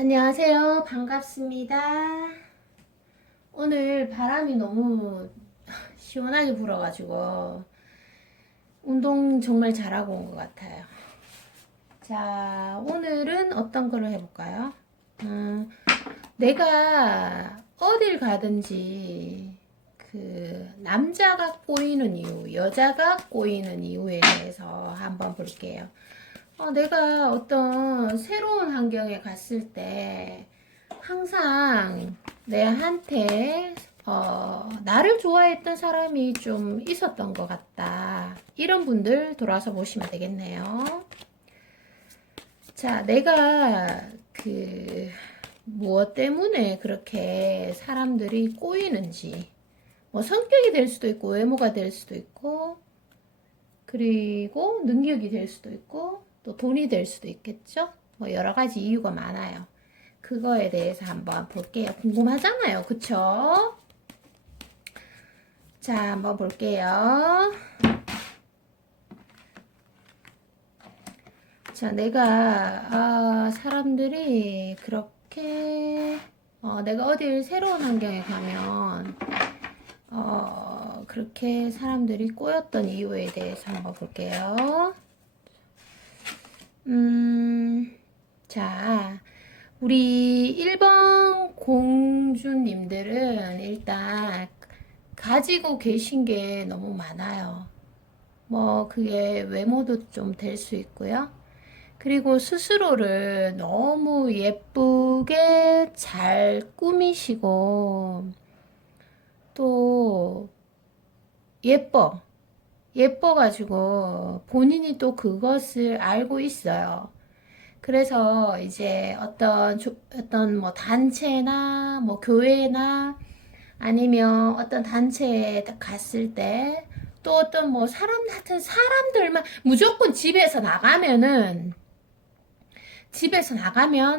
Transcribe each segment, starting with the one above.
안녕하세요. 반갑습니다. 오늘 바람이 너무 시원하게 불어가지고 운동 정말 잘하고 온 것 같아요. 자, 오늘은 어떤 거를 해볼까요? 내가 어딜 가든지 남자가 꼬이는 이유, 여자가 꼬이는 이유에 대해서 한번 볼게요. 내가 어떤 새로운 환경에 갔을 때 항상 내한테 나를 좋아했던 사람이 좀 있었던 것 같다. 이런 분들 돌아서 보시면 되겠네요. 자, 내가 무엇 때문에 그렇게 사람들이 꼬이는지, 뭐 성격이 될 수도 있고, 외모가 될 수도 있고, 그리고 능력이 될 수도 있고, 또 돈이 될 수도 있겠죠? 뭐 여러 가지 이유가 많아요. 그거에 대해서 한번 볼게요. 궁금하잖아요. 그쵸? 자, 한번 볼게요. 자, 내가, 사람들이 그렇게, 내가 어딜 새로운 환경에 가면, 그렇게 사람들이 꼬였던 이유에 대해서 한번 볼게요. 자, 우리 1번 공주님들은 일단 가지고 계신 게 너무 많아요. 뭐, 그게 외모도 좀 될 수 있고요. 그리고 스스로를 너무 예쁘게 잘 꾸미시고, 또, 예뻐. 예뻐가지고 본인이 또 그것을 알고 있어요. 그래서 이제 어떤 뭐 단체나 뭐 교회나 아니면 어떤 단체에 갔을 때 또 어떤 뭐 같은 사람들만 무조건 집에서 나가면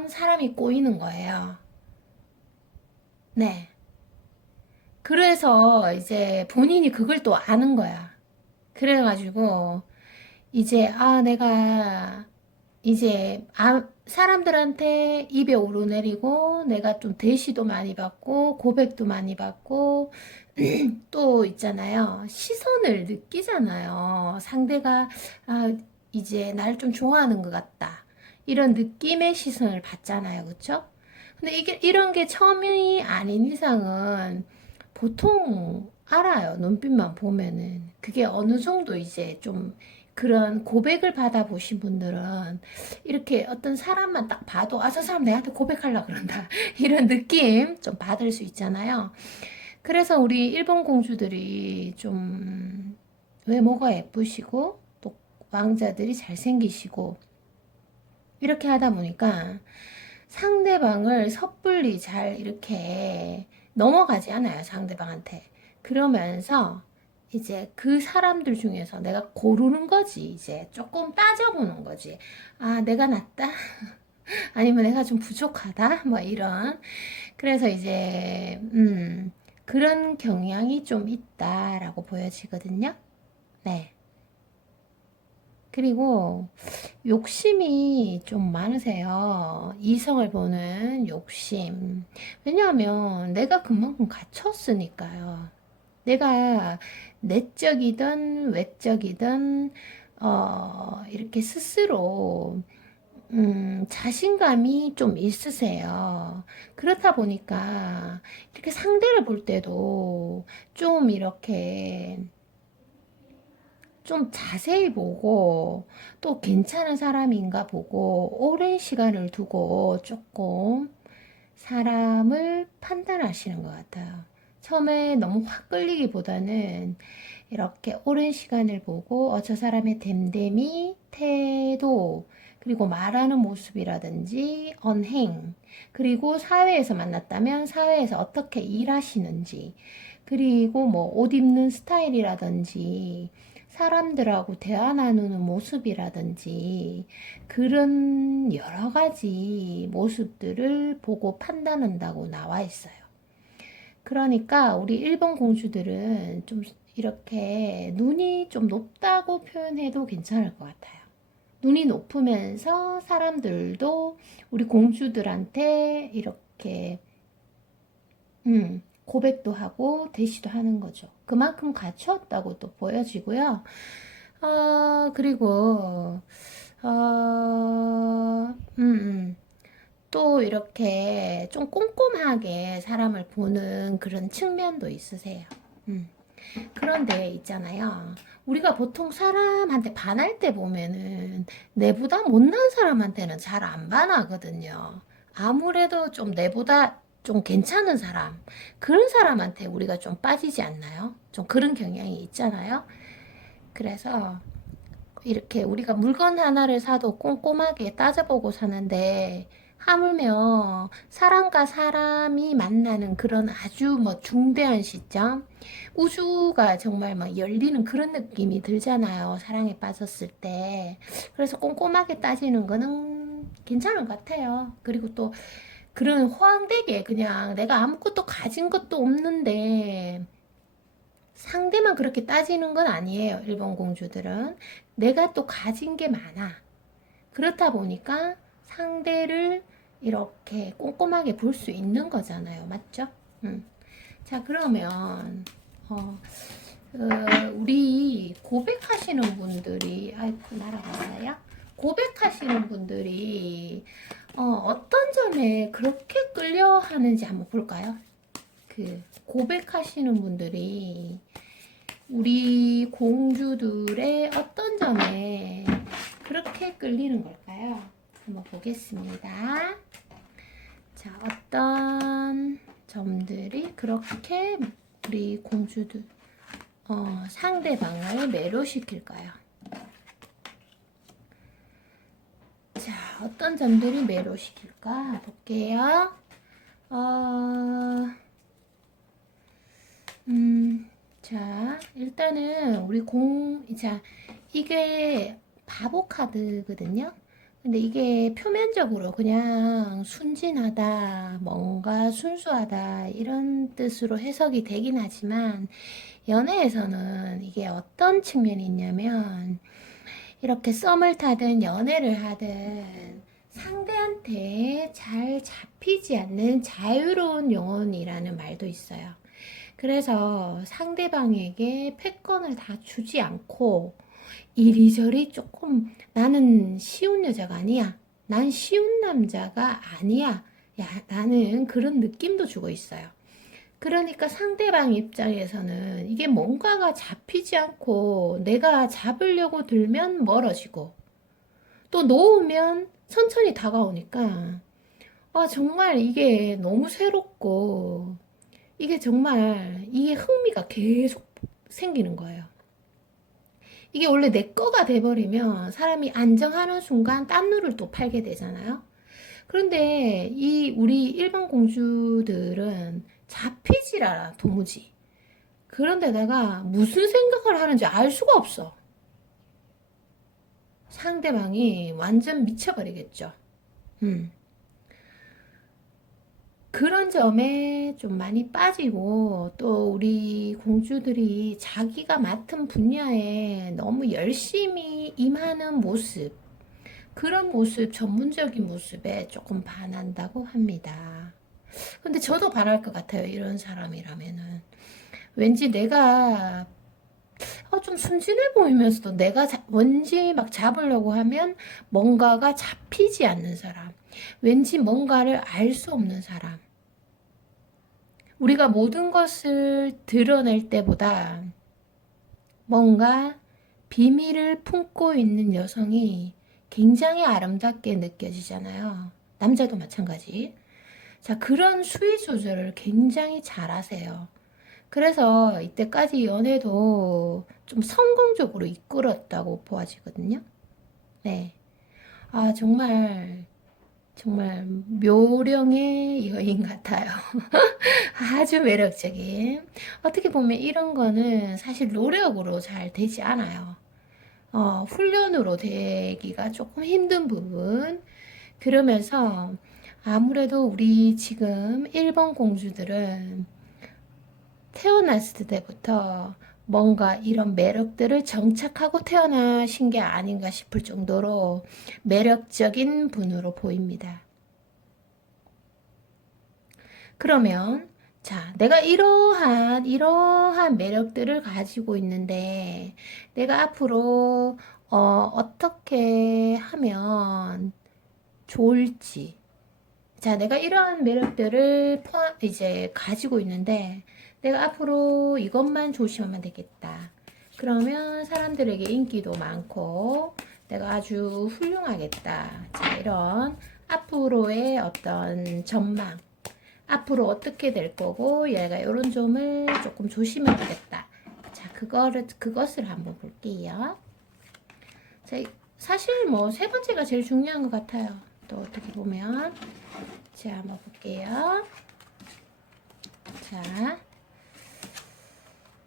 사람이 꼬이는 거예요. 네. 그래서 이제 본인이 그걸 또 아는 거야. 그래가지고 이제 내가 이제 사람들한테 입에 오르내리고 내가 좀 대시도 많이 받고 고백도 많이 받고 또 있잖아요. 시선을 느끼잖아요. 상대가 이제 날 좀 좋아하는 것 같다. 이런 느낌의 시선을 받잖아요. 그쵸? 근데 이런 게 처음이 아닌 이상은 보통 알아요. 눈빛만 보면은. 그게 어느 정도 이제 좀 그런 고백을 받아보신 분들은 이렇게 어떤 사람만 딱 봐도 저 사람 내한테 고백하려고 그런다. 이런 느낌 좀 받을 수 있잖아요. 그래서 우리 일본 공주들이 좀 외모가 예쁘시고 또 왕자들이 잘생기시고 이렇게 하다 보니까 상대방을 섣불리 잘 이렇게 넘어가지 않아요, 상대방한테. 그러면서 이제 그 사람들 중에서 내가 고르는 거지, 이제 조금 따져보는 거지. 내가 낫다? 아니면 내가 좀 부족하다? 뭐 이런. 그래서 이제, 그런 경향이 좀 있다라고 보여지거든요. 네. 그리고 욕심이 좀 많으세요. 이성을 보는 욕심. 왜냐하면 내가 그만큼 갇혔으니까요. 내가 내적이든 외적이든 이렇게 스스로 자신감이 좀 있으세요. 그렇다 보니까 이렇게 상대를 볼 때도 좀 이렇게 좀 자세히 보고 또 괜찮은 사람인가 보고 오랜 시간을 두고 조금 사람을 판단하시는 것 같아요. 처음에 너무 확 끌리기보다는 이렇게 오랜 시간을 보고 저 사람의 됨됨이, 태도, 그리고 말하는 모습이라든지 언행, 그리고 사회에서 만났다면 사회에서 어떻게 일하시는지, 그리고 뭐 옷 입는 스타일이라든지 사람들하고 대화 나누는 모습이라든지 그런 여러 가지 모습들을 보고 판단한다고 나와 있어요. 그러니까 우리 일본 공주들은 좀 이렇게 눈이 좀 높다고 표현해도 괜찮을 것 같아요. 눈이 높으면서 사람들도 우리 공주들한테 이렇게 고백도 하고 대시도 하는 거죠. 그만큼 갖추었다고 또 보여지고요. 그리고 또 이렇게 좀 꼼꼼하게 사람을 보는 그런 측면도 있으세요. 그런데 있잖아요. 우리가 보통 사람한테 반할 때 보면은 내보다 못난 사람한테는 잘 안 반하거든요. 아무래도 좀 내보다 좀 괜찮은 사람, 그런 사람한테 우리가 좀 빠지지 않나요? 좀 그런 경향이 있잖아요. 그래서 이렇게 우리가 물건 하나를 사도 꼼꼼하게 따져보고 사는데 하물며 사람과 사람이 만나는 그런 아주 뭐 중대한 시점, 우주가 정말 막 열리는 그런 느낌이 들잖아요. 사랑에 빠졌을 때. 그래서 꼼꼼하게 따지는 거는 괜찮은 것 같아요. 그리고 또 그런 호황되게 그냥 내가 아무것도 가진 것도 없는데 상대만 그렇게 따지는 건 아니에요. 일본 공주들은. 내가 또 가진 게 많아. 그렇다 보니까 상대를 이렇게 꼼꼼하게 볼 수 있는 거잖아요. 맞죠? 자, 그러면, 어, 우리 고백하시는 분들이, 아이고, 날아갔어요? 고백하시는 분들이, 어떤 점에 그렇게 끌려 하는지 한번 볼까요? 그, 고백하시는 분들이, 우리 공주들의 어떤 점에 그렇게 끌리는 걸까요? 한번 보겠습니다. 자, 어떤 점들이 그렇게 우리 공주들, 상대방을 매료시킬까요? 자, 어떤 점들이 매료시킬까? 볼게요. 자, 일단은 우리 자, 이게 바보 카드거든요. 근데 이게 표면적으로 그냥 순진하다, 뭔가 순수하다, 이런 뜻으로 해석이 되긴 하지만, 연애에서는 이게 어떤 측면이 있냐면, 이렇게 썸을 타든 연애를 하든, 상대한테 잘 잡히지 않는 자유로운 영혼이라는 말도 있어요. 그래서 상대방에게 패권을 다 주지 않고 이리저리 조금 나는 쉬운 여자가 아니야. 난 쉬운 남자가 아니야. 야, 나는 그런 느낌도 주고 있어요. 그러니까 상대방 입장에서는 이게 뭔가가 잡히지 않고 내가 잡으려고 들면 멀어지고 또 놓으면 천천히 다가오니까 정말 이게 너무 새롭고 이게 정말 이게 흥미가 계속 생기는 거예요. 이게 원래 내 거가 돼버리면 사람이 안정하는 순간 딴 누를 또 팔게 되잖아요. 그런데 이 우리 일반 공주들은 잡히질 않아, 도무지. 그런데다가 무슨 생각을 하는지 알 수가 없어. 상대방이 완전 미쳐버리겠죠. 그런 점에 좀 많이 빠지고 또 우리 공주들이 자기가 맡은 분야에 너무 열심히 임하는 모습, 그런 모습, 전문적인 모습에 조금 반한다고 합니다. 근데 저도 반할 것 같아요. 이런 사람이라면은. 왠지 내가 좀 순진해 보이면서도 내가 왠지 막 잡으려고 하면 뭔가가 잡히지 않는 사람. 왠지 뭔가를 알 수 없는 사람. 우리가 모든 것을 드러낼 때보다 뭔가 비밀을 품고 있는 여성이 굉장히 아름답게 느껴지잖아요. 남자도 마찬가지. 자, 그런 수위 조절을 굉장히 잘 하세요. 그래서 이때까지 연애도 좀 성공적으로 이끌었다고 보아지거든요. 네. 정말 정말 묘령의 여인 같아요. 아주 매력적인. 어떻게 보면 이런 거는 사실 노력으로 잘 되지 않아요. 훈련으로 되기가 조금 힘든 부분. 그러면서 아무래도 우리 지금 일본 공주들은 태어났을 때부터 뭔가 이런 매력들을 정착하고 태어나신 게 아닌가 싶을 정도로 매력적인 분으로 보입니다. 그러면 자, 내가 이러한 매력들을 가지고 있는데 내가 앞으로 어떻게 하면 좋을지. 자, 내가 이러한 매력들을 이제 가지고 있는데 내가 앞으로 이것만 조심하면 되겠다. 그러면 사람들에게 인기도 많고 내가 아주 훌륭하겠다. 자, 이런 앞으로의 어떤 전망. 앞으로 어떻게 될 거고 얘가 이런 점을 조금 조심해야 되겠다. 자, 그것을 한번 볼게요. 자, 사실 뭐 세 번째가 제일 중요한 것 같아요. 또 어떻게 보면 자, 한번 볼게요. 자,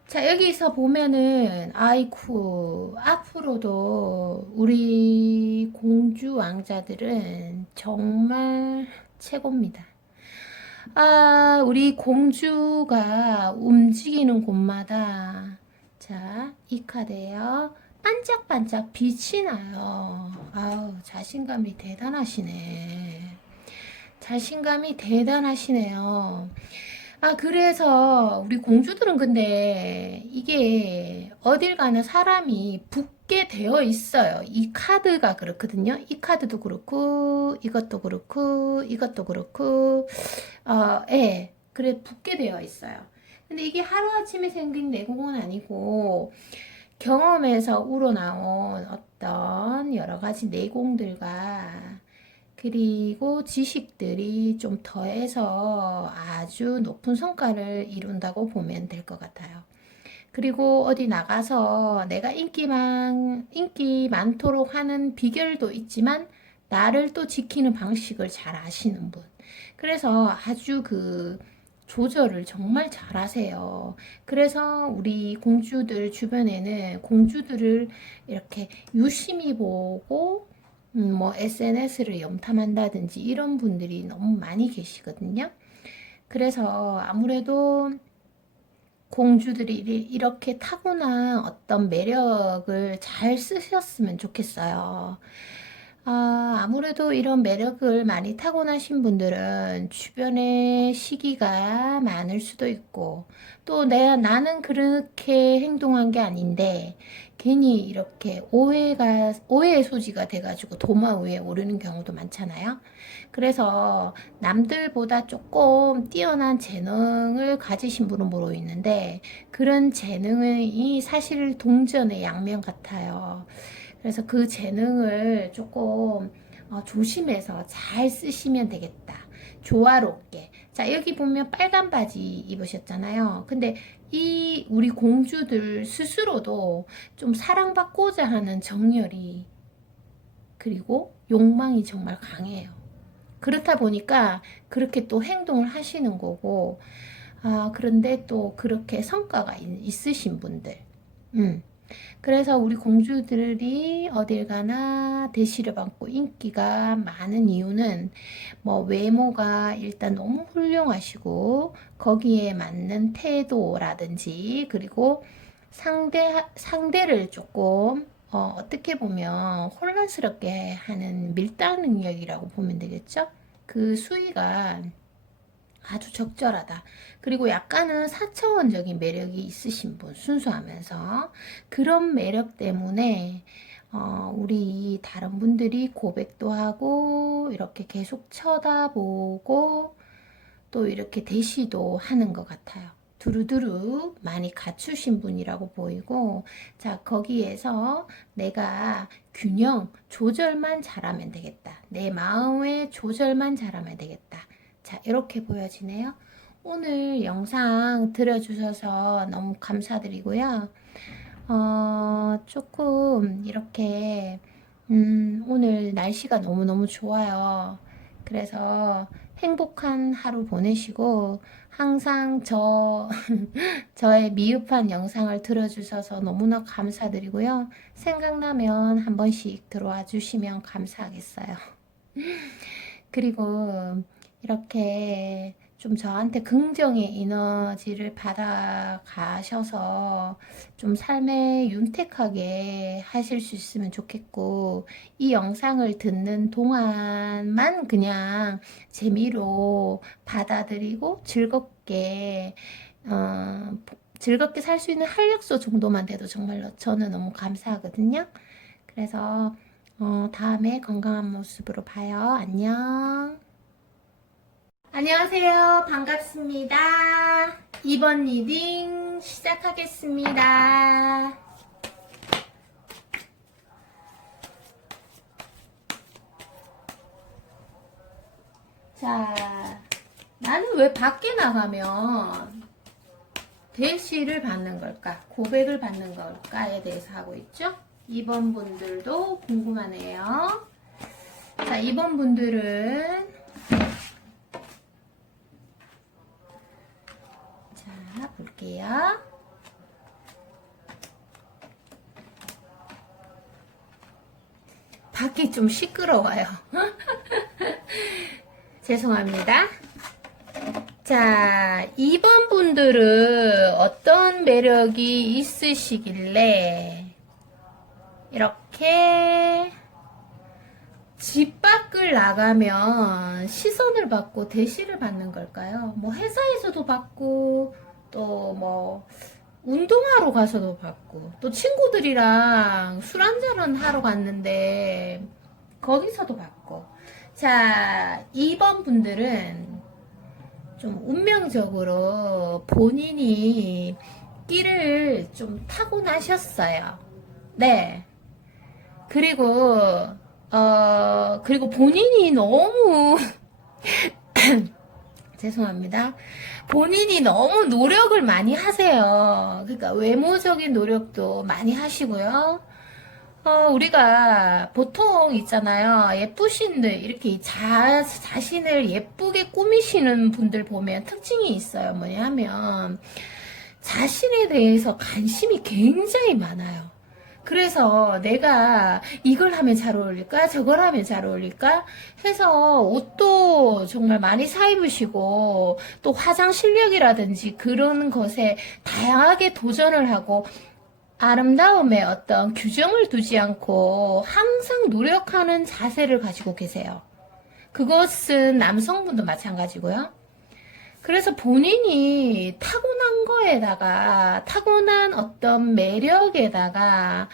자, 여기서 보면은, 아이쿠, 앞으로도 우리 공주 왕자들은 정말 최고입니다. 아, 우리 공주가 움직이는 곳마다, 자, 이 카드에요. 반짝반짝 빛이 나요. 아우, 자신감이 대단하시네. 자신감이 대단하시네요. 아, 그래서 우리 공주들은 근데 이게 어딜 가나 사람이 붙게 되어 있어요. 이 카드가 그렇거든요. 이 카드도 그렇고, 이것도 그렇고, 이것도 그렇고, 예. 그래, 붙게 되어 있어요. 근데 이게 하루아침에 생긴 내공은 아니고, 경험에서 우러나온 어떤 여러 가지 내공들과 그리고 지식들이 좀 더해서 아주 높은 성과를 이룬다고 보면 될 것 같아요. 그리고 어디 나가서 내가 인기 많도록 하는 비결도 있지만 나를 또 지키는 방식을 잘 아시는 분. 그래서 아주 그 조절을 정말 잘 하세요. 그래서 우리 공주들 주변에는 공주들을 이렇게 유심히 보고 뭐 SNS를 염탐한다든지 이런 분들이 너무 많이 계시거든요. 그래서 아무래도 공주들이 이렇게 타고난 어떤 매력을 잘 쓰셨으면 좋겠어요. 아무래도 이런 매력을 많이 타고나신 분들은 주변에 시기가 많을 수도 있고, 또 나는 그렇게 행동한 게 아닌데, 괜히 이렇게 오해의 소지가 돼가지고 도마 위에 오르는 경우도 많잖아요. 그래서 남들보다 조금 뛰어난 재능을 가지신 분은 모르고 있는데, 그런 재능이 사실 동전의 양면 같아요. 그래서 그 재능을 조금 조심해서 잘 쓰시면 되겠다. 조화롭게. 자, 여기 보면 빨간 바지 입으셨잖아요. 근데 이 우리 공주들 스스로도 좀 사랑받고자 하는 정열이 그리고 욕망이 정말 강해요. 그렇다 보니까 그렇게 또 행동을 하시는 거고, 그런데 또 그렇게 성과가 있으신 분들. 음. 그래서 우리 공주들이 어딜 가나 대시를 받고 인기가 많은 이유는 뭐 외모가 일단 너무 훌륭하시고 거기에 맞는 태도라든지 그리고 상대를 조금 어떻게 보면 혼란스럽게 하는 밀당 능력이라고 보면 되겠죠? 그 수위가 아주 적절하다. 그리고 약간은 사차원적인 매력이 있으신 분, 순수하면서. 그런 매력 때문에, 우리 다른 분들이 고백도 하고, 이렇게 계속 쳐다보고, 또 이렇게 대시도 하는 것 같아요. 두루두루 많이 갖추신 분이라고 보이고, 자, 거기에서 내가 조절만 잘하면 되겠다. 내 마음의 조절만 잘하면 되겠다. 자, 이렇게 보여지네요. 오늘 영상 들어주셔서 너무 감사드리고요. 조금 이렇게, 오늘 날씨가 너무너무 좋아요. 그래서 행복한 하루 보내시고, 항상 저의 미흡한 영상을 들어주셔서 너무나 감사드리고요. 생각나면 한 번씩 들어와 주시면 감사하겠어요. 그리고 이렇게 좀 저한테 긍정의 에너지를 받아가셔서 좀 삶에 윤택하게 하실 수 있으면 좋겠고, 이 영상을 듣는 동안만 그냥 재미로 받아들이고 즐겁게 살 수 있는 활력소 정도만 돼도 정말로 저는 너무 감사하거든요. 그래서 다음에 건강한 모습으로 봐요. 안녕. 안녕하세요. 반갑습니다. 2번 리딩 시작하겠습니다. 자, 나는 왜 밖에 나가면 대시를 받는 걸까? 고백을 받는 걸까에 대해서 하고 있죠? 2번 분들도 궁금하네요. 자, 2번 분들은 자, 볼게요. 밖이 좀 시끄러워요. 죄송합니다. 자, 2번 분들은 어떤 매력이 있으시길래 이렇게 집 밖을 나가면 시선을 받고 대시를 받는 걸까요? 뭐 회사에서도 받고 또 뭐 운동하러 가서도 받고 또 친구들이랑 술 한잔은 하러 갔는데 거기서도 받고. 자, 2번 분들은 좀 운명적으로 본인이 끼를 좀 타고나셨어요. 네. 그리고 그리고 본인이 너무 죄송합니다. 본인이 너무 노력을 많이 하세요. 그러니까 외모적인 노력도 많이 하시고요. 우리가 보통 있잖아요. 예쁘신들, 이렇게 자신을 예쁘게 꾸미시는 분들 보면 특징이 있어요. 뭐냐 하면, 자신에 대해서 관심이 굉장히 많아요. 그래서 내가 이걸 하면 잘 어울릴까? 저걸 하면 잘 어울릴까? 해서 옷도 정말 많이 사 입으시고, 또 화장 실력이라든지 그런 것에 다양하게 도전을 하고, 아름다움에 어떤 규정을 두지 않고 항상 노력하는 자세를 가지고 계세요. 그것은 남성분도 마찬가지고요. 그래서 본인이 타고난 거에다가, 타고난 어떤 매력에다가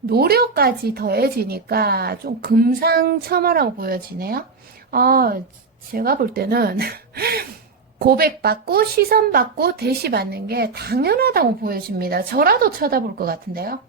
노력까지 더해지니까 좀 금상첨화라고 보여지네요. 제가 볼 때는 고백받고 시선받고 대시받는 게 당연하다고 보여집니다. 저라도 쳐다볼 것 같은데요.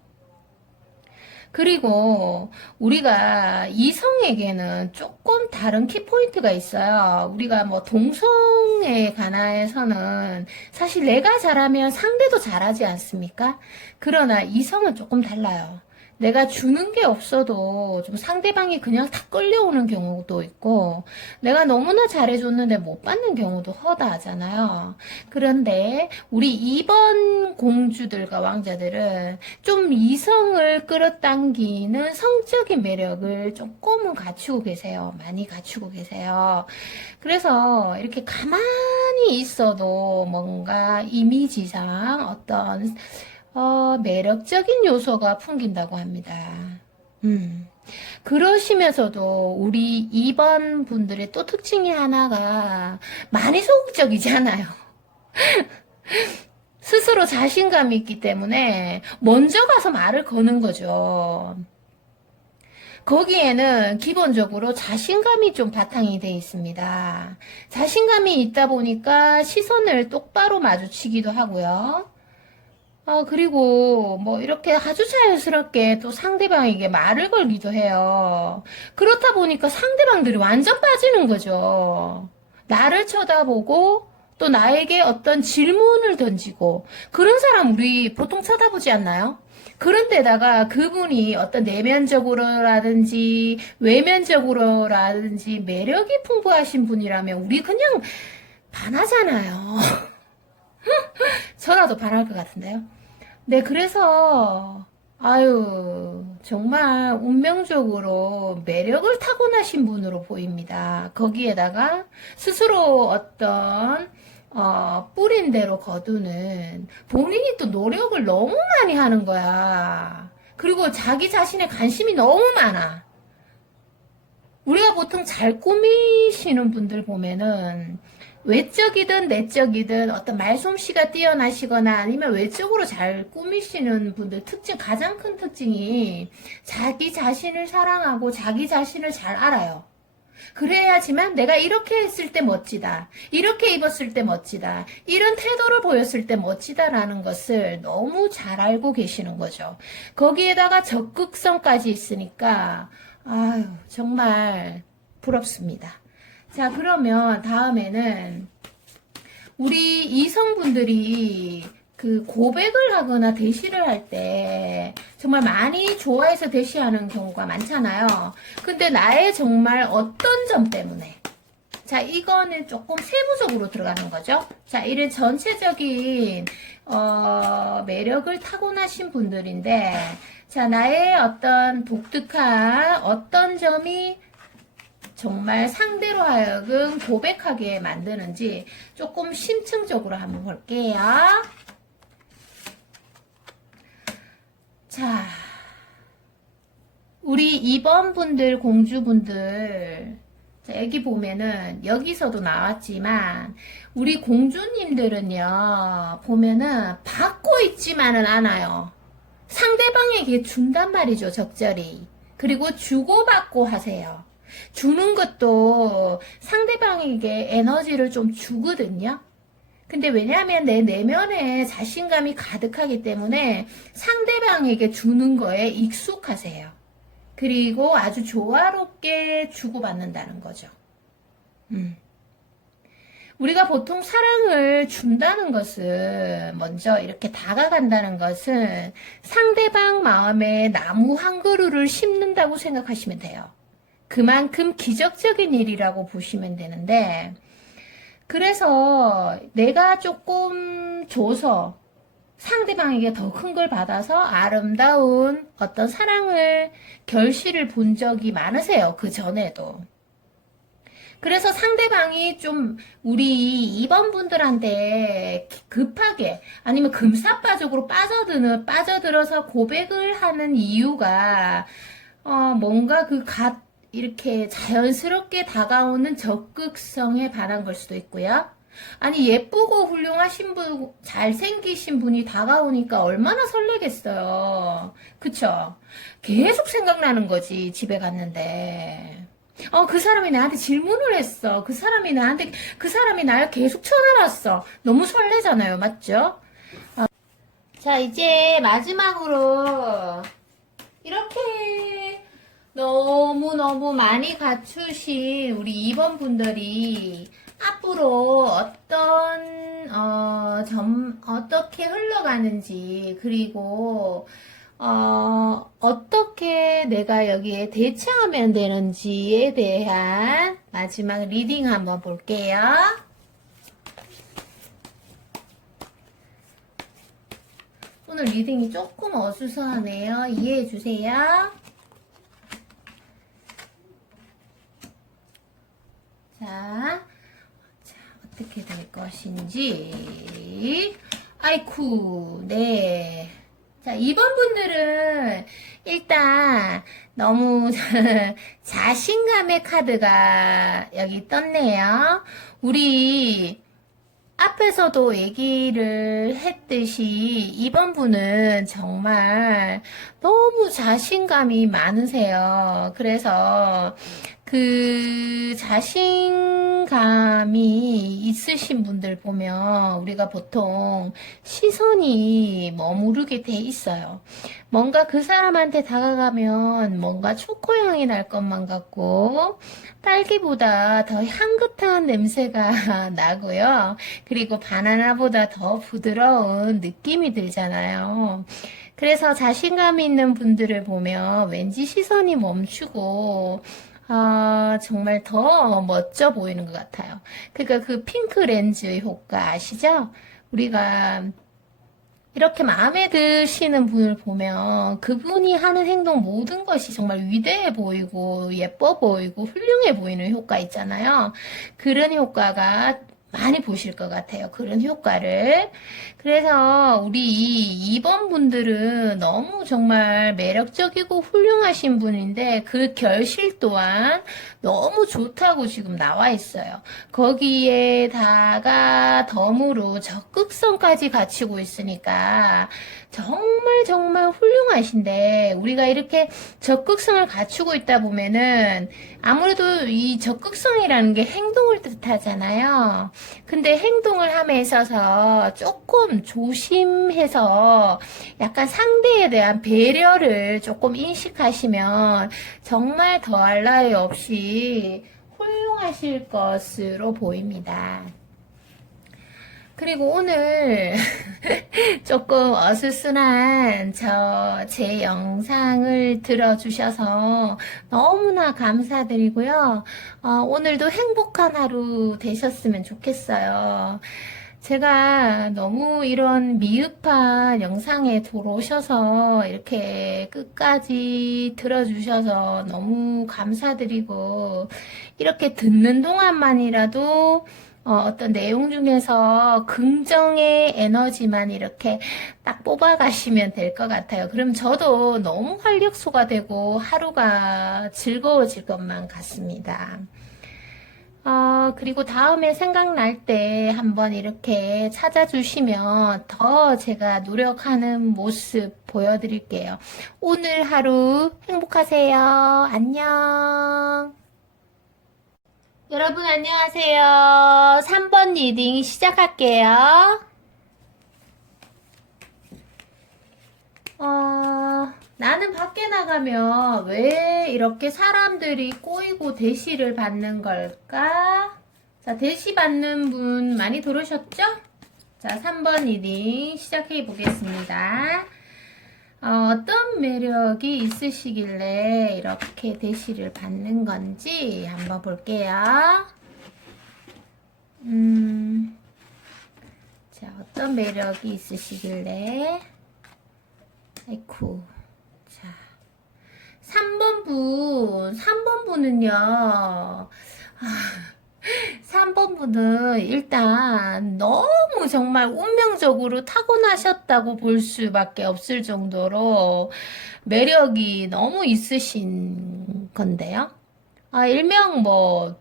그리고 우리가 이성에게는 조금 다른 키포인트가 있어요. 우리가 뭐 동성에 관해서는 사실 내가 잘하면 상대도 잘하지 않습니까? 그러나 이성은 조금 달라요. 내가 주는 게 없어도 좀 상대방이 그냥 탁 끌려오는 경우도 있고, 내가 너무나 잘해줬는데 못 받는 경우도 허다하잖아요. 그런데 우리 2번 공주들과 왕자들은 좀 이성을 끌어당기는 성적인 매력을 조금은 갖추고 계세요. 많이 갖추고 계세요. 그래서 이렇게 가만히 있어도 뭔가 이미지상 어떤 매력적인 요소가 풍긴다고 합니다. 그러시면서도 우리 2번 분들의 또 특징이 하나가 많이 소극적이잖아요. 스스로 자신감이 있기 때문에 먼저 가서 말을 거는 거죠. 거기에는 기본적으로 자신감이 좀 바탕이 돼 있습니다. 자신감이 있다 보니까 시선을 똑바로 마주치기도 하고요. 그리고 뭐 이렇게 아주 자연스럽게 또 상대방에게 말을 걸기도 해요. 그렇다 보니까 상대방들이 완전 빠지는 거죠. 나를 쳐다보고 또 나에게 어떤 질문을 던지고 그런 사람 우리 보통 쳐다보지 않나요? 그런 데다가 그분이 어떤 내면적으로라든지 외면적으로라든지 매력이 풍부하신 분이라면 우리 그냥 반하잖아요. 저라도 반할 것 같은데요. 네, 그래서 아유, 정말 운명적으로 매력을 타고나신 분으로 보입니다. 거기에다가 스스로 어떤 뿌린 대로 거두는 본인이 또 노력을 너무 많이 하는 거야. 그리고 자기 자신에 관심이 너무 많아. 우리가 보통 잘 꾸미시는 분들 보면은 외적이든 내적이든 어떤 말솜씨가 뛰어나시거나 아니면 외적으로 잘 꾸미시는 분들 가장 큰 특징이 자기 자신을 사랑하고 자기 자신을 잘 알아요. 그래야지만 내가 이렇게 했을 때 멋지다. 이렇게 입었을 때 멋지다. 이런 태도를 보였을 때 멋지다라는 것을 너무 잘 알고 계시는 거죠. 거기에다가 적극성까지 있으니까 아유, 정말 부럽습니다. 자, 그러면 다음에는 우리 이성분들이 그 고백을 하거나 대시를 할 때 정말 많이 좋아해서 대시하는 경우가 많잖아요. 근데 나의 정말 어떤 점 때문에 자, 이거는 조금 세부적으로 들어가는 거죠. 자, 이런 전체적인 매력을 타고나신 분들인데 자, 나의 어떤 독특한 어떤 점이 정말 상대로 하여금 고백하게 만드는지 조금 심층적으로 한번 볼게요. 자, 우리 2번 분들, 공주분들, 자, 여기 보면은, 여기서도 나왔지만, 우리 공주님들은요, 보면은, 받고 있지만은 않아요. 상대방에게 준단 말이죠, 적절히. 그리고 주고받고 하세요. 주는 것도 상대방에게 에너지를 좀 주거든요. 근데 왜냐하면 내 내면에 자신감이 가득하기 때문에 상대방에게 주는 거에 익숙하세요. 그리고 아주 조화롭게 주고받는다는 거죠. 우리가 보통 사랑을 준다는 것은 먼저 이렇게 다가간다는 것은 상대방 마음에 나무 한 그루를 심는다고 생각하시면 돼요. 그만큼 기적적인 일이라고 보시면 되는데 그래서 내가 조금 줘서 상대방에게 더 큰 걸 받아서 아름다운 어떤 사랑을 결실을 본 적이 많으세요. 그 전에도. 그래서 상대방이 좀 우리 2번 분들한테 급하게 아니면 금사빠적으로 빠져들어서 고백을 하는 이유가 뭔가 이렇게 자연스럽게 다가오는 적극성에 반한 걸 수도 있고요. 아니 예쁘고 훌륭하신 분, 잘생기신 분이 다가오니까 얼마나 설레겠어요. 그쵸? 계속 생각나는 거지 집에 갔는데. 그 사람이 나한테 질문을 했어. 그 사람이 나를 계속 쳐다봤어. 너무 설레잖아요. 맞죠? 자, 이제 마지막으로 이렇게 너무너무 많이 갖추신 우리 2번 분들이 앞으로 어떻게 흘러가는지, 그리고, 어떻게 내가 여기에 대처하면 되는지에 대한 마지막 리딩 한번 볼게요. 오늘 리딩이 조금 어수선하네요. 이해해 주세요. 자, 어떻게 될 것인지. 아이쿠, 네. 자, 2번 분들은 일단 너무 자신감의 카드가 여기 떴네요. 우리 앞에서도 얘기를 했듯이 2번 분은 정말 너무 자신감이 많으세요. 그래서 그 자신감이 있으신 분들 보면 우리가 보통 시선이 머무르게 돼 있어요. 뭔가 그 사람한테 다가가면 뭔가 초코향이 날 것만 같고 딸기보다 더 향긋한 냄새가 나고요. 그리고 바나나보다 더 부드러운 느낌이 들잖아요. 그래서 자신감 있는 분들을 보면 왠지 시선이 멈추고 정말 더 멋져 보이는 것 같아요. 그러니까 그 핑크 렌즈 효과 아시죠? 우리가 이렇게 마음에 드시는 분을 보면 그분이 하는 행동 모든 것이 정말 위대해 보이고 예뻐 보이고 훌륭해 보이는 효과 있잖아요. 그런 효과가 많이 보실 것 같아요. 그런 효과를. 그래서 우리 2번 분들은 너무 정말 매력적이고 훌륭하신 분인데 그 결실 또한 너무 좋다고 지금 나와 있어요. 거기에다가 덤으로 적극성까지 갖추고 있으니까 정말 정말 훌륭하신데 우리가 이렇게 적극성을 갖추고 있다 보면은 아무래도 이 적극성이라는 게 행동을 뜻하잖아요. 근데 행동을 함에 있어서 조금 조심해서 약간 상대에 대한 배려를 조금 인식하시면 정말 더할 나위 없이 훌륭하실 것으로 보입니다. 그리고 오늘 조금 어수선한 제 영상을 들어주셔서 너무나 감사드리고요. 오늘도 행복한 하루 되셨으면 좋겠어요. 제가 너무 이런 미흡한 영상에 들어오셔서 이렇게 끝까지 들어주셔서 너무 감사드리고 이렇게 듣는 동안만이라도 어떤 내용 중에서 긍정의 에너지만 이렇게 딱 뽑아가시면 될 것 같아요. 그럼 저도 너무 활력소가 되고 하루가 즐거워질 것만 같습니다. 그리고 다음에 생각날 때 한번 이렇게 찾아주시면 더 제가 노력하는 모습 보여드릴게요. 오늘 하루 행복하세요. 안녕. 여러분 안녕하세요. 3번 리딩 시작할게요. 나는 밖에 나가면 왜 이렇게 사람들이 꼬이고 대시를 받는 걸까? 자, 대시 받는 분 많이 들으셨죠? 자, 3번 리딩 시작해 보겠습니다. 어떤 매력이 있으시길래 이렇게 대시를 받는 건지 한번 볼게요. 자, 어떤 매력이 있으시길래 아이쿠. 자, 3번 분은요. 3번 분은 일단 너무 정말 운명적으로 타고나셨다고 볼 수밖에 없을 정도로 매력이 너무 있으신 건데요. 일명 뭐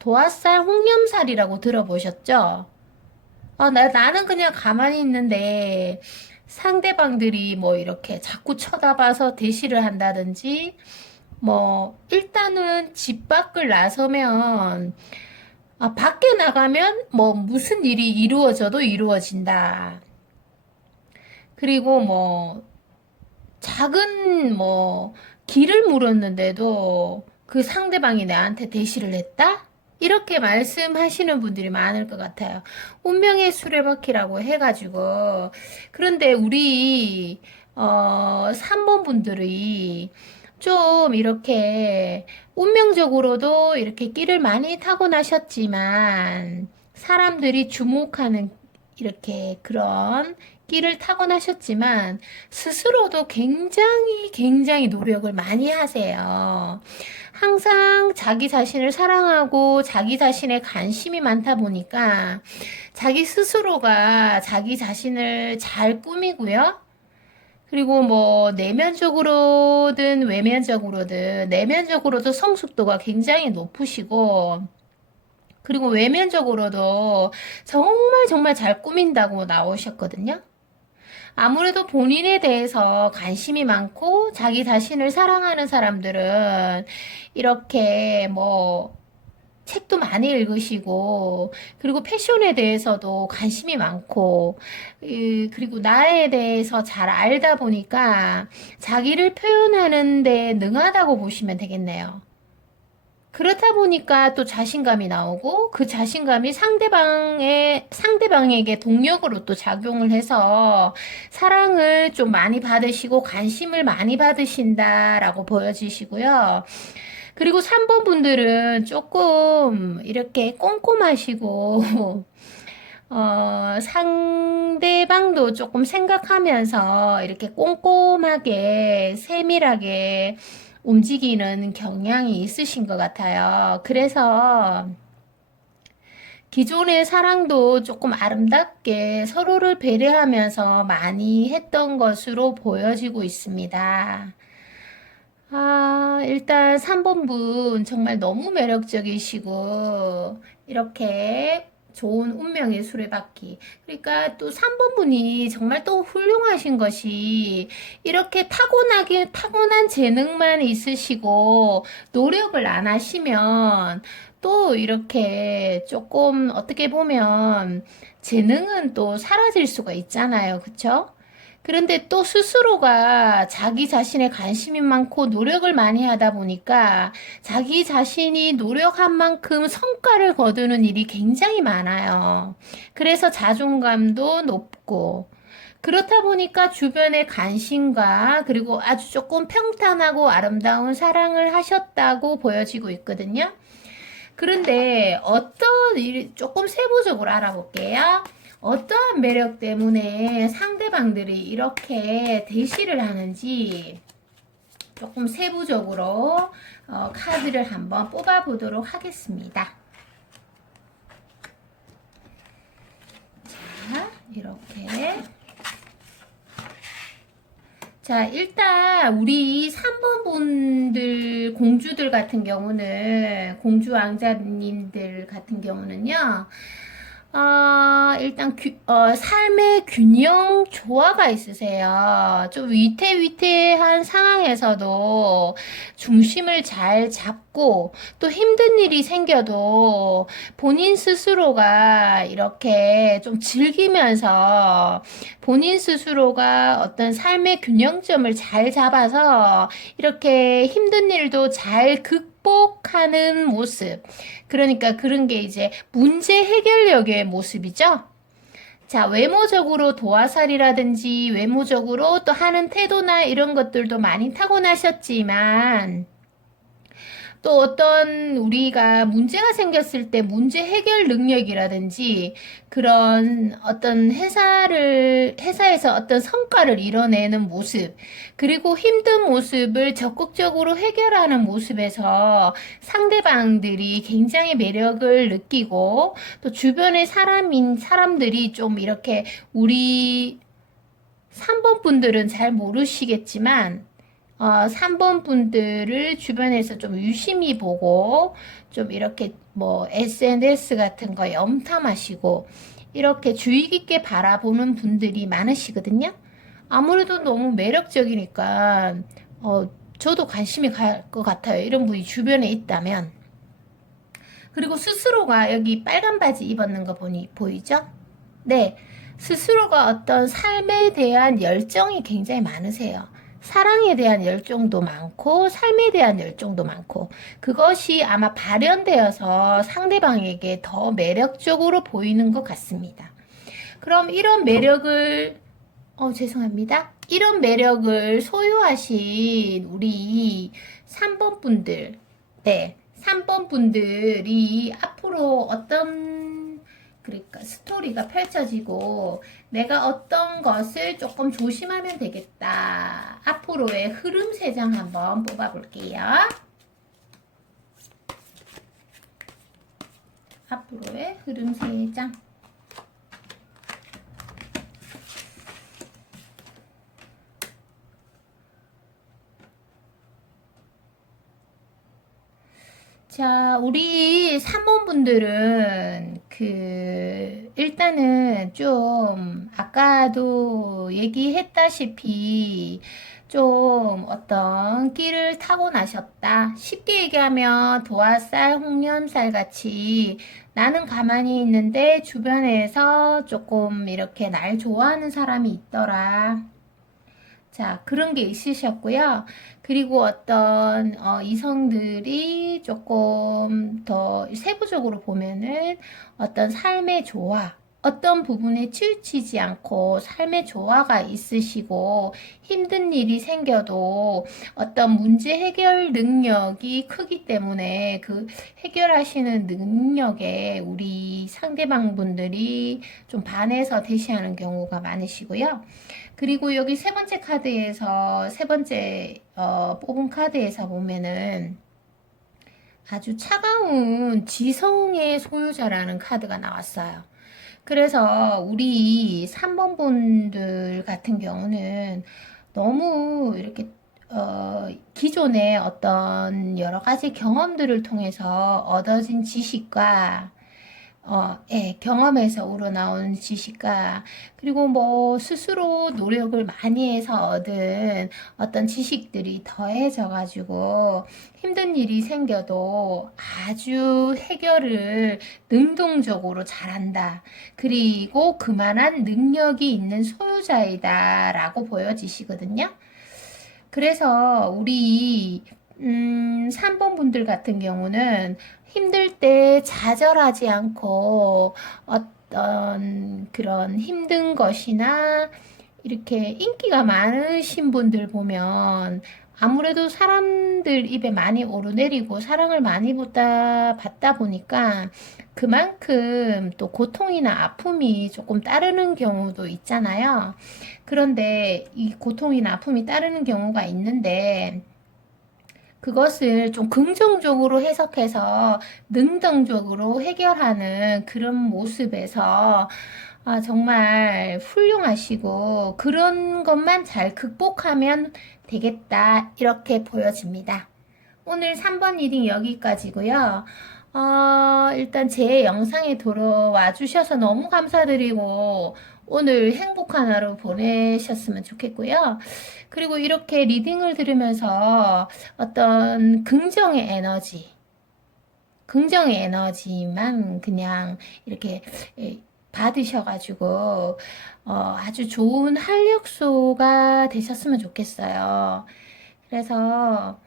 도화살, 홍염살이라고 들어보셨죠? 나는 그냥 가만히 있는데 상대방들이 뭐 이렇게 자꾸 쳐다봐서 대시를 한다든지 뭐 일단은 집 밖을 나서면 밖에 나가면 뭐 무슨 일이 이루어져도 이루어진다. 그리고 뭐 작은 뭐 길을 물었는데도 그 상대방이 나한테 대시를 했다? 이렇게 말씀하시는 분들이 많을 것 같아요. 운명의 수레바퀴라고 해가지고. 그런데 우리, 3번 분들이 좀 이렇게 운명적으로도 이렇게 끼를 많이 타고나셨지만 사람들이 주목하는 이렇게 그런 끼를 타고나셨지만 스스로도 굉장히 굉장히 노력을 많이 하세요. 항상 자기 자신을 사랑하고 자기 자신에 관심이 많다 보니까 자기 스스로가 자기 자신을 잘 꾸미고요. 그리고 뭐 내면적으로든 외면적으로든 내면적으로도 성숙도가 굉장히 높으시고 그리고 외면적으로도 정말 정말 잘 꾸민다고 나오셨거든요. 아무래도 본인에 대해서 관심이 많고 자기 자신을 사랑하는 사람들은 이렇게 뭐 책도 많이 읽으시고 그리고 패션에 대해서도 관심이 많고 그리고 나에 대해서 잘 알다 보니까 자기를 표현하는 데 능하다고 보시면 되겠네요. 그렇다 보니까 또 자신감이 나오고 그 자신감이 상대방에게 동력으로 또 작용을 해서 사랑을 좀 많이 받으시고 관심을 많이 받으신다라고 보여지시고요. 그리고 3번 분들은 조금 이렇게 꼼꼼하시고 상대방도 조금 생각하면서 이렇게 꼼꼼하게 세밀하게 움직이는 경향이 있으신 것 같아요. 그래서 기존의 사랑도 조금 아름답게 서로를 배려하면서 많이 했던 것으로 보여지고 있습니다. 일단 3번 분 정말 너무 매력적이시고, 이렇게 좋은 운명의 수레바퀴. 그러니까 또 3번 분이 정말 또 훌륭하신 것이, 이렇게 타고난 재능만 있으시고, 노력을 안 하시면, 또 이렇게 조금 어떻게 보면, 재능은 또 사라질 수가 있잖아요. 그쵸? 그런데 또 스스로가 자기 자신에 관심이 많고 노력을 많이 하다 보니까 자기 자신이 노력한 만큼 성과를 거두는 일이 굉장히 많아요. 그래서 자존감도 높고, 그렇다 보니까 주변의 관심과 그리고 아주 조금 평탄하고 아름다운 사랑을 하셨다고 보여지고 있거든요. 그런데 조금 세부적으로 알아볼게요. 어떠한 매력 때문에 상대방들이 이렇게 대시를 하는지 조금 세부적으로 카드를 한번 뽑아 보도록 하겠습니다. 자, 이렇게. 자, 일단 우리 3번 분들, 공주들 같은 경우는, 공주 왕자님들 같은 경우는요. 일단 삶의 균형 조화가 있으세요. 좀 위태위태한 상황에서도 중심을 잘 잡고 또 힘든 일이 생겨도 본인 스스로가 이렇게 좀 즐기면서 본인 스스로가 어떤 삶의 균형점을 잘 잡아서 이렇게 힘든 일도 잘 극복하는 모습. 그러니까 그런 게 이제 문제 해결력의 모습이죠. 자, 외모적으로 도화살이라든지 외모적으로 또 하는 태도나 이런 것들도 많이 타고나셨지만 또 어떤 우리가 문제가 생겼을 때 문제 해결 능력이라든지 그런 어떤 회사에서 어떤 성과를 이뤄내는 모습, 그리고 힘든 모습을 적극적으로 해결하는 모습에서 상대방들이 굉장히 매력을 느끼고 또 주변의 사람들이 좀 이렇게 우리 3번 분들은 잘 모르시겠지만 3번 분들을 주변에서 좀 유심히 보고, 좀 이렇게 뭐 SNS 같은 거 염탐하시고, 이렇게 주의 깊게 바라보는 분들이 많으시거든요. 아무래도 너무 매력적이니까, 저도 관심이 갈 것 같아요. 이런 분이 주변에 있다면. 그리고 스스로가 여기 빨간 바지 입었는 거 보이죠? 네. 스스로가 어떤 삶에 대한 열정이 굉장히 많으세요. 사랑에 대한 열정도 많고, 삶에 대한 열정도 많고, 그것이 아마 발현되어서 상대방에게 더 매력적으로 보이는 것 같습니다. 그럼 이런 매력을, 죄송합니다. 이런 매력을 소유하신 우리 3번 분들, 네, 3번 분들이 앞으로 어떤 그러니까 스토리가 펼쳐지고 내가 어떤 것을 조금 조심하면 되겠다. 앞으로의 흐름 세 장 한번 뽑아볼게요. 앞으로의 흐름 세 장. 자, 우리 3번 분들은 일단은 좀 아까도 얘기했다시피 좀 어떤 끼를 타고나셨다. 쉽게 얘기하면 도화살, 홍련살 같이 나는 가만히 있는데 주변에서 조금 이렇게 날 좋아하는 사람이 있더라. 자, 그런 게 있으셨고요. 그리고 어떤 이성들이 조금 더 세부적으로 보면은 어떤 삶의 조화, 어떤 부분에 치우치지 않고 삶의 조화가 있으시고 힘든 일이 생겨도 어떤 문제 해결 능력이 크기 때문에 그 해결하시는 능력에 우리 상대방 분들이 좀 반해서 대시하는 경우가 많으시고요. 그리고 여기 세 번째 카드에서 세 번째 뽑은 카드에서 보면은 아주 차가운 지성의 소유자라는 카드가 나왔어요. 그래서 우리 3번 분들 같은 경우는 너무 이렇게 기존의 어떤 여러 가지 경험들을 통해서 얻어진 지식과 예, 경험에서 우러나온 지식과 그리고 뭐 스스로 노력을 많이 해서 얻은 어떤 지식들이 더해져 가지고 힘든 일이 생겨도 아주 해결을 능동적으로 잘한다. 그리고 그만한 능력이 있는 소유자이다라고 보여지시거든요. 그래서 우리 3번 분들 같은 경우는 힘들 때 좌절하지 않고 어떤 그런 힘든 것이나 이렇게 인기가 많으신 분들 보면 아무래도 사람들 입에 많이 오르내리고 사랑을 많이 받다 보니까 그만큼 또 고통이나 아픔이 조금 따르는 경우도 있잖아요. 그런데 이 고통이나 아픔이 따르는 경우가 있는데 그것을 좀 긍정적으로 해석해서 능동적으로 해결하는 그런 모습에서 정말 훌륭하시고 그런 것만 잘 극복하면 되겠다 이렇게 보여집니다. 오늘 3번 리딩 여기까지고요. 일단 제 영상에 들어와 주셔서 너무 감사드리고 오늘 행복한 하루 보내셨으면 좋겠고요. 그리고 이렇게 리딩을 들으면서 어떤 긍정의 에너지만 그냥 이렇게 받으셔가지고 아주 좋은 활력소가 되셨으면 좋겠어요. 그래서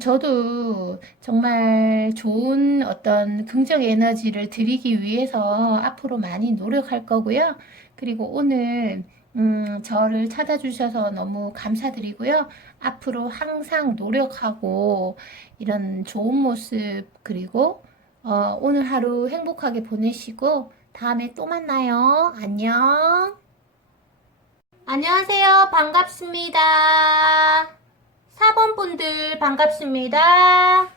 저도 정말 좋은 어떤 긍정 에너지를 드리기 위해서 앞으로 많이 노력할 거고요. 그리고 오늘 저를 찾아주셔서 너무 감사드리고요. 앞으로 항상 노력하고 이런 좋은 모습 그리고 오늘 하루 행복하게 보내시고 다음에 또 만나요. 안녕. 안녕하세요. 반갑습니다. 4번 분들 반갑습니다.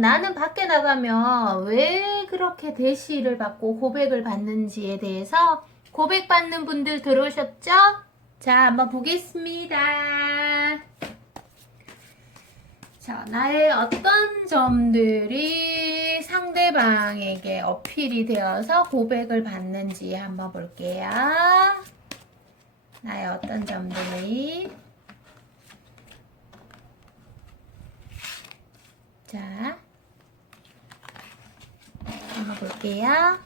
나는 밖에 나가면 왜 그렇게 대시를 받고 고백을 받는지에 대해서 고백받는 분들 들어오셨죠? 자, 한번 보겠습니다. 자, 나의 어떤 점들이 상대방에게 어필이 되어서 고백을 받는지 한번 볼게요. 나의 어떤 점들이 자, 한번 볼게요.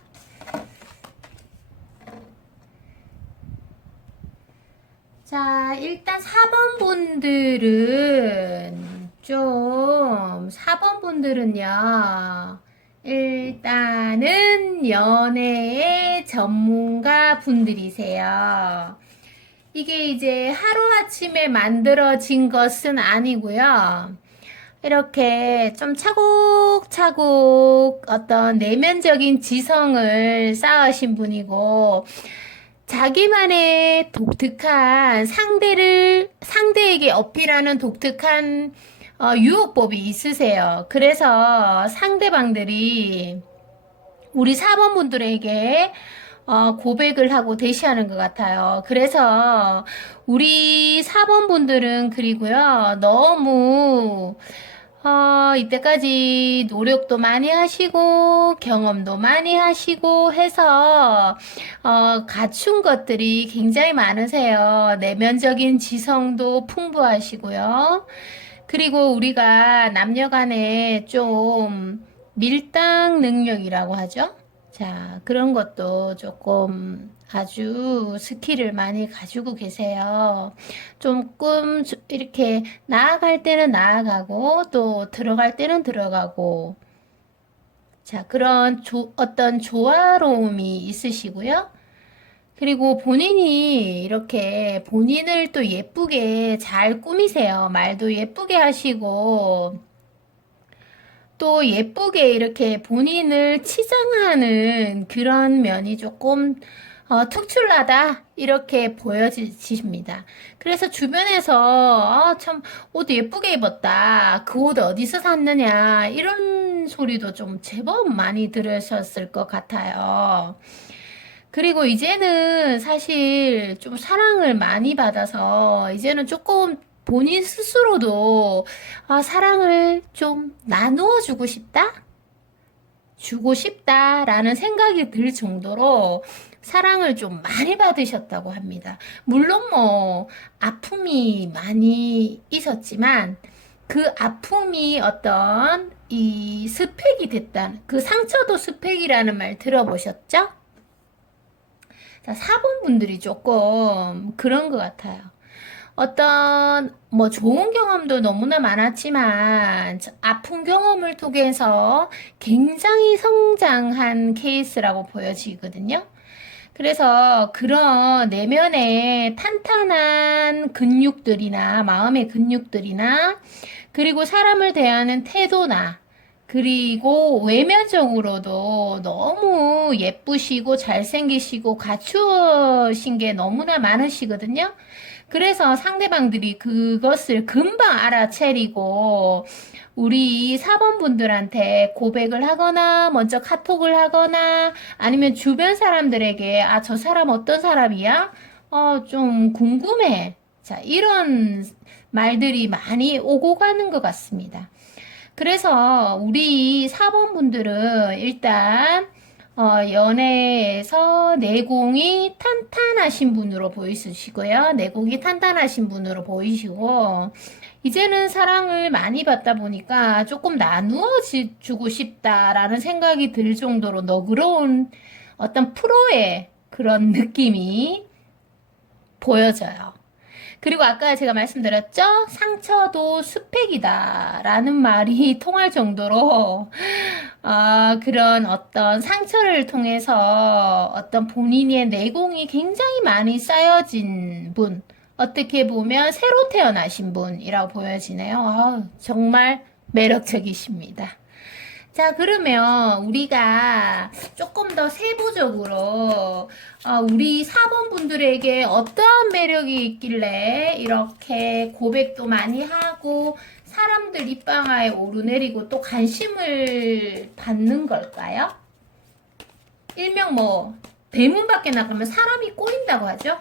자, 일단 4번 분들은 4번 분들은요, 일단은 연애의 전문가 분들이세요. 이게 이제 하루아침에 만들어진 것은 아니고요. 이렇게 좀 차곡차곡 어떤 내면적인 지성을 쌓으신 분이고, 자기만의 독특한 상대에게 어필하는 독특한 유혹법이 있으세요. 그래서 상대방들이 우리 4번 분들에게 고백을 하고 대시하는 것 같아요. 그래서 우리 4번 분들은 그리고요, 너무 이때까지 노력도 많이 하시고, 경험도 많이 하시고 해서, 갖춘 것들이 굉장히 많으세요. 내면적인 지성도 풍부하시고요. 그리고 우리가 남녀 간에 좀 밀당 능력이라고 하죠. 자, 그런 것도 조금 아주 스킬을 많이 가지고 계세요. 조금 이렇게 나아갈 때는 나아가고 또 들어갈 때는 들어가고 자, 그런 어떤 조화로움이 있으시고요. 그리고 본인이 이렇게 본인을 또 예쁘게 잘 꾸미세요. 말도 예쁘게 하시고, 또 예쁘게 이렇게 본인을 치장하는 그런 면이 조금 특출나다 이렇게 보여지십니다. 그래서 주변에서 참 옷 예쁘게 입었다. 그 옷 어디서 샀느냐 이런 소리도 좀 제법 많이 들으셨을 것 같아요. 그리고 이제는 사실 좀 사랑을 많이 받아서 이제는 조금 본인 스스로도 사랑을 좀 나누어 주고 싶다? 주고 싶다라는 생각이 들 정도로 사랑을 좀 많이 받으셨다고 합니다. 물론 뭐 아픔이 많이 있었지만 그 아픔이 어떤 이 스펙이 됐다는 그 상처도 스펙이라는 말 들어보셨죠? 자, 4번 분들이 조금 그런 것 같아요. 어떤 뭐 좋은 경험도 너무나 많았지만 아픈 경험을 통해서 굉장히 성장한 케이스라고 보여지거든요. 그래서 그런 내면의 탄탄한 근육들이나 마음의 근육들이나 그리고 사람을 대하는 태도나 그리고 외면적으로도 너무 예쁘시고 잘생기시고 갖추신 게 너무나 많으시거든요. 그래서 상대방들이 그것을 금방 알아채리고 우리 4번 분들한테 고백을 하거나 먼저 카톡을 하거나 아니면 주변 사람들에게 저 사람 어떤 사람이야? 좀 궁금해. 자, 이런 말들이 많이 오고 가는 것 같습니다. 그래서 우리 4번 분들은 일단 연애에서 내공이 탄탄하신 분으로 보이시고요. 내공이 탄탄하신 분으로 보이시고 이제는 사랑을 많이 받다 보니까 조금 나누어 주고 싶다라는 생각이 들 정도로 너그러운 어떤 프로의 그런 느낌이 보여져요. 그리고 아까 제가 말씀드렸죠? 상처도 스펙이다 라는 말이 통할 정도로 그런 어떤 상처를 통해서 어떤 본인의 내공이 굉장히 많이 쌓여진 분, 어떻게 보면 새로 태어나신 분이라고 보여지네요. 정말 매력적이십니다. 자, 그러면 우리가 조금 더 세부적으로 우리 4번 분들에게 어떠한 매력이 있길래 이렇게 고백도 많이 하고 사람들 입방아에 오르내리고 또 관심을 받는 걸까요? 일명 뭐 대문 밖에 나가면 사람이 꼬인다고 하죠?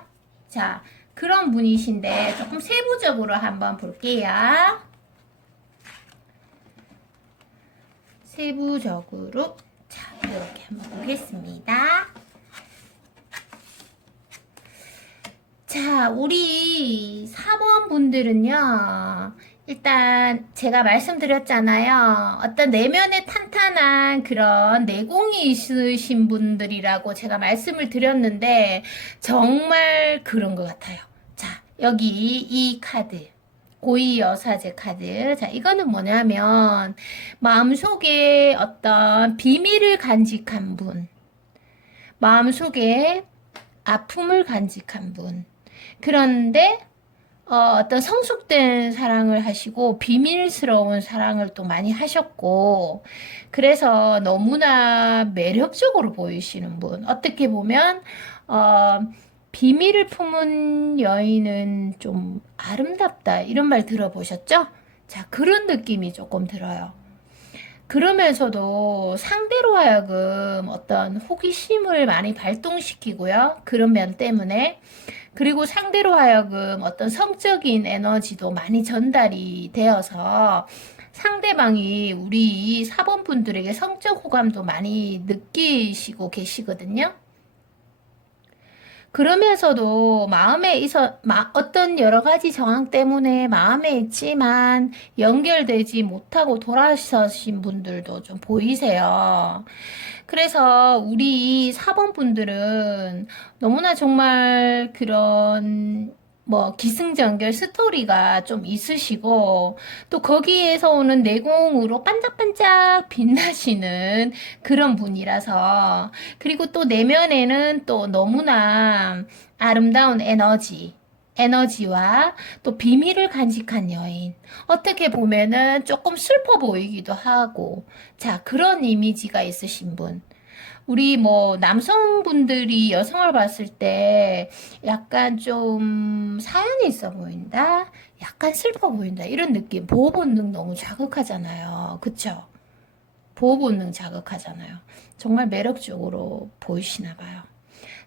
자, 그런 분이신데 조금 세부적으로 한번 볼게요. 세부적으로 자, 이렇게 한번 보겠습니다. 자, 우리 4번 분들은요. 일단 제가 말씀드렸잖아요. 어떤 내면에 탄탄한 그런 내공이 있으신 분들이라고 제가 말씀을 드렸는데 정말 그런 것 같아요. 자, 여기 이 카드. 고위 여사제 카드. 자, 이거는 뭐냐면 마음속에 어떤 비밀을 간직한 분. 마음속에 아픔을 간직한 분. 그런데 어떤 성숙된 사랑을 하시고 비밀스러운 사랑을 또 많이 하셨고 그래서 너무나 매력적으로 보이시는 분. 어떻게 보면 비밀을 품은 여인은 좀 아름답다 이런 말 들어보셨죠? 자, 그런 느낌이 조금 들어요. 그러면서도 상대로 하여금 어떤 호기심을 많이 발동시키고요. 그런 면 때문에. 그리고 상대로 하여금 어떤 성적인 에너지도 많이 전달이 되어서 상대방이 우리 4번 분들에게 성적 호감도 많이 느끼시고 계시거든요. 그러면서도 마음에 어떤 여러 가지 정황 때문에 마음에 있지만 연결되지 못하고 돌아서신 분들도 좀 보이세요. 그래서 우리 4번 분들은 너무나 정말 그런 뭐 기승전결 스토리가 좀 있으시고 또 거기에서 오는 내공으로 반짝반짝 빛나시는 그런 분이라서 그리고 또 내면에는 또 너무나 아름다운 에너지와 또 비밀을 간직한 여인. 어떻게 보면은 조금 슬퍼 보이기도 하고, 자, 그런 이미지가 있으신 분. 우리 뭐 남성분들이 여성을 봤을 때 약간 좀 사연이 있어 보인다? 약간 슬퍼 보인다. 이런 느낌. 보호 본능 너무 자극하잖아요. 그쵸? 보호 본능 자극하잖아요. 정말 매력적으로 보이시나 봐요.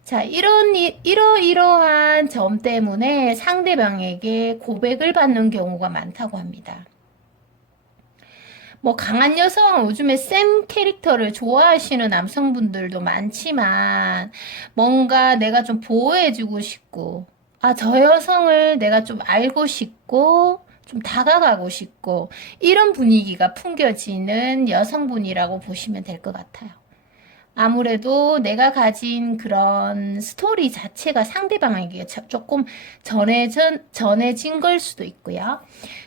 자, 이러이러한 점 때문에 상대방에게 고백을 받는 경우가 많다고 합니다. 뭐 강한 여성, 요즘에 쌤 캐릭터를 좋아하시는 남성분들도 많지만 뭔가 내가 좀 보호해주고 싶고 아, 저 여성을 내가 좀 알고 싶고 좀 다가가고 싶고 이런 분위기가 풍겨지는 여성분이라고 보시면 될 것 같아요. 아무래도 내가 가진 그런 스토리 자체가 상대방에게 조금 전해진 걸 수도 있고요.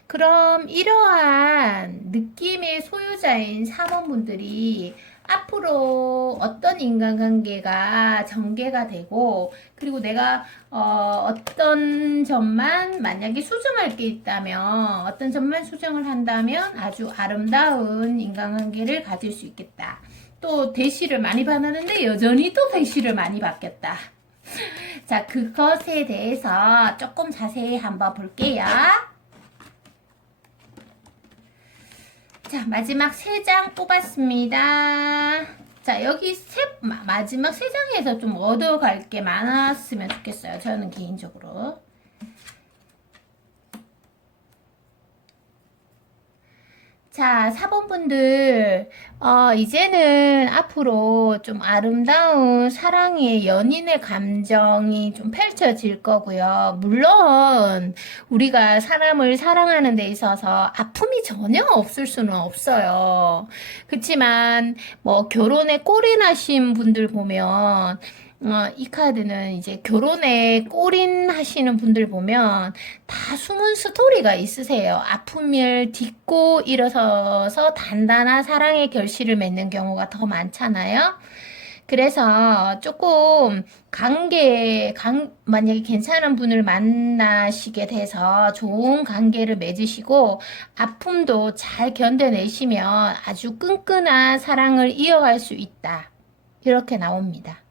그럼 이러한 느낌의 소유자인 사모분들이 앞으로 어떤 인간관계가 전개가 되고 그리고 내가 어떤 점만 만약에 수정할 게 있다면 어떤 점만 수정을 한다면 아주 아름다운 인간관계를 가질 수 있겠다. 또 대시를 많이 받았는데 여전히 또 대시를 많이 받겠다. 자, 그것에 대해서 조금 자세히 한번 볼게요. 자, 마지막 3장 뽑았습니다. 자, 여기 마지막 3장에서 좀 얻어갈 게 많았으면 좋겠어요. 저는 개인적으로. 자, 4번분들, 이제는 앞으로 좀 아름다운 사랑의 연인의 감정이 좀 펼쳐질 거고요. 물론, 우리가 사람을 사랑하는 데 있어서 아픔이 전혀 없을 수는 없어요. 그렇지만, 뭐, 결혼에 꼴이 나신 분들 보면, 이 카드는 이제 결혼에 골인하시는 분들 보면 다 숨은 스토리가 있으세요. 아픔을 딛고 일어서서 단단한 사랑의 결실을 맺는 경우가 더 많잖아요. 그래서 조금 만약에 괜찮은 분을 만나시게 돼서 좋은 관계를 맺으시고 아픔도 잘 견뎌내시면 아주 끈끈한 사랑을 이어갈 수 있다. 이렇게 나옵니다.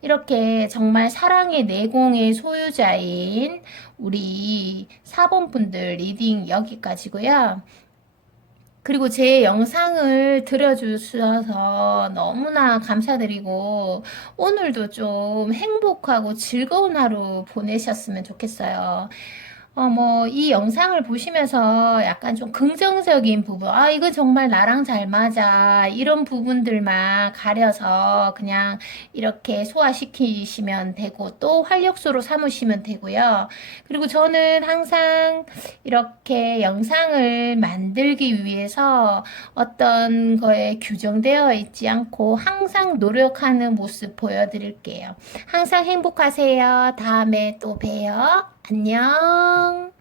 이렇게 정말 사랑의 내공의 소유자인 우리 4번 분들 리딩 여기까지고요. 그리고 제 영상을 들어주셔서 너무나 감사드리고 오늘도 좀 행복하고 즐거운 하루 보내셨으면 좋겠어요. 이 영상을 보시면서 약간 좀 긍정적인 부분, 아, 이거 정말 나랑 잘 맞아. 이런 부분들만 가려서 그냥 이렇게 소화시키시면 되고, 또 활력소로 삼으시면 되고요. 그리고 저는 항상 이렇게 영상을 만들기 위해서 어떤 거에 규정되어 있지 않고 항상 노력하는 모습 보여드릴게요. 항상 행복하세요. 다음에 또 봬요. 안녕.